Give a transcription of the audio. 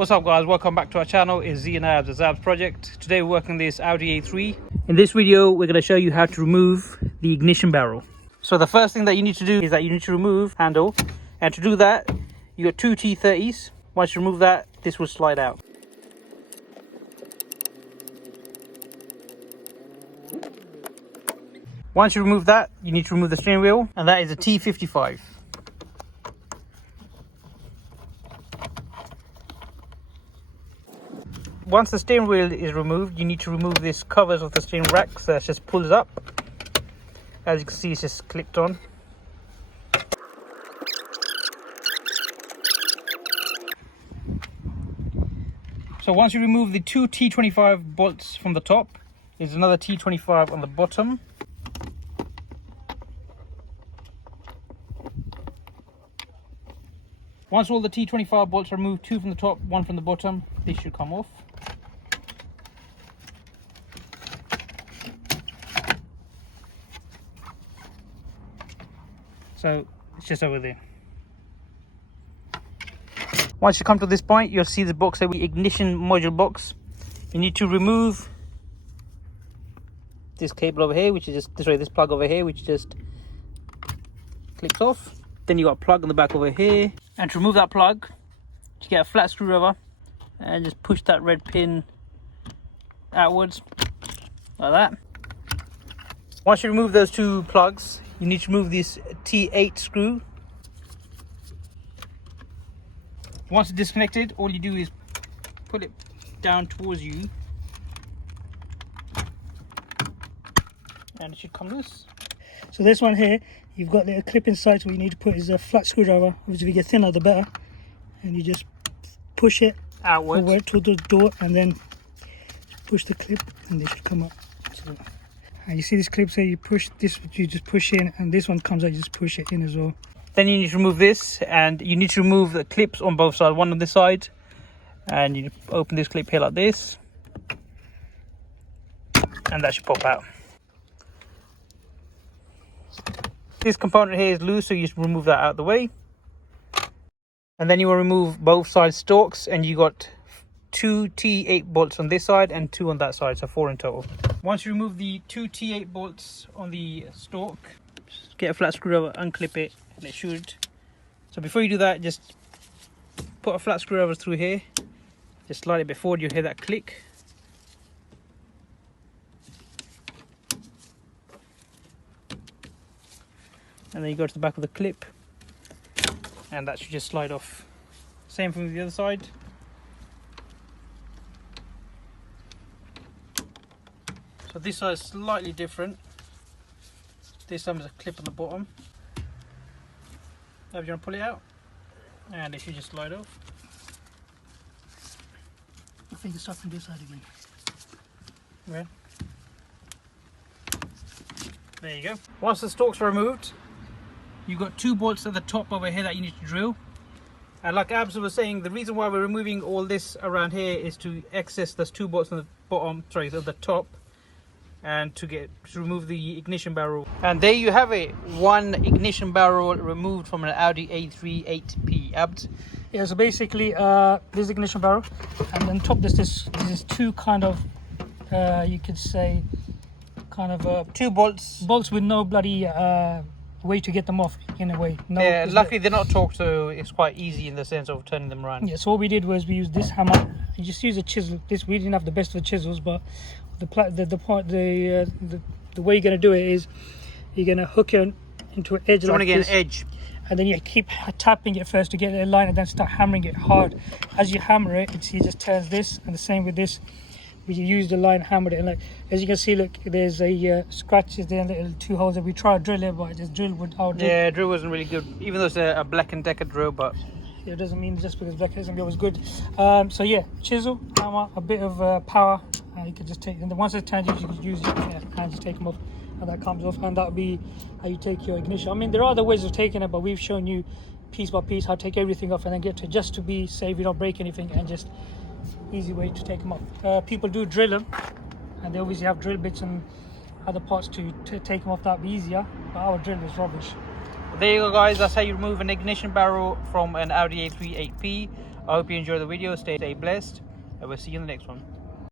What's up guys, welcome back to our channel. It's Z and Abs, the Zabs project. Today we're working on this Audi A3. In this video we're going to show you how to remove the ignition barrel. So the first thing that you need to do is that you need to remove handle, and to do that you got two T30s. Once you remove that, this will slide out. Once you remove that, you need to remove the steering wheel, and that is a T55. Once the steering wheel is removed, you need to remove this covers of the steering rack, so that just pulls up. As you can see, it's just clipped on. So once you remove the two T25 bolts from the top, there's another T25 on the bottom. Once all the T25 bolts are removed, two from the top, one from the bottom, they should come off. So it's just over there. Once you come to this point, you'll see the box, the ignition module box. You need to remove this cable over here, which is just this plug over here, which just clips off. Then you got a plug on the back over here, and to remove that plug, you get a flat screwdriver and just push that red pin outwards like that. Once you remove those two plugs, you need to remove this T8 screw. Once it's disconnected, all you do is put it down towards you and it should come loose. So this one here, you've got the clip inside, so what you need to put is a flat screwdriver. Obviously, if you get thinner the better, and you just push it outwards forward to the door and then push the clip and they should come up. So, and you see this clip, so you push this, you just push in, and this one comes out, you just push it in as well. Then you need to remove this, and you need to remove the clips on both sides, one on this side, and you open this clip here like this, and that should pop out. This component here is loose, so you just remove that out of the way. And then you will remove both side stalks, and you got two T8 bolts on this side and two on that side, so 4 in total. Once you remove the two T8 bolts on the stalk, just get a flat screwdriver, unclip it, and it should. So before you do that, just put a flat screwdriver through here, just slide it bit forward, you'll hear that click. And then you go to the back of the clip, and that should just slide off. Same from the other side. So this side is slightly different. This time there's a clip on the bottom. Now if you want to pull it out, and it should just slide off. I think it's stuck from this side again. Yeah. There you go. Once the stalks are removed, you've got two bolts at the top over here that you need to drill. And like Abs was saying, the reason why we're removing all this around here is to access those two bolts on the bottom, sorry, on the top, and to remove the ignition barrel. And there you have it, one ignition barrel removed from an Audi A3 8P. Abs? Yeah, so basically this ignition barrel, and on top this is two kind of you could say kind of two bolts with no bloody way to get them off in a way. No, yeah, luckily they're not torqued, so it's quite easy in the sense of turning them around. Yeah, so what we did was we used this hammer. You just use a chisel. We didn't have the best of the chisels, but the way you're gonna do it is you're gonna hook it into an edge. So you want to get an edge, and then you keep tapping it first to get a line, and then start hammering it hard. As you hammer it, it just turns this, and the same with this. We use the line, hammered it, and like as you can see, look, there's a scratches there, little two holes that we tried to drill it, but just drill with our drill. Yeah, drill wasn't really good, even though it's a Black & Decker drill, but it doesn't mean just because Black & Decker was good. So yeah, chisel, hammer, a bit of power, you could just take, and then once it's turned, you could use your hands to take them off, and that comes off, and that'll be how you take your ignition. I mean, there are other ways of taking it, but we've shown you piece by piece how to take everything off, and then get to just to be safe, you don't break anything, and just easy way to take them off. People do drill them, and they obviously have drill bits and other parts to take them off. That'd be easier, but our drill is rubbish. There you go guys, that's how you remove an ignition barrel from an Audi A3 8P. I hope you enjoy the video. Stay blessed, and we'll see you in the next one.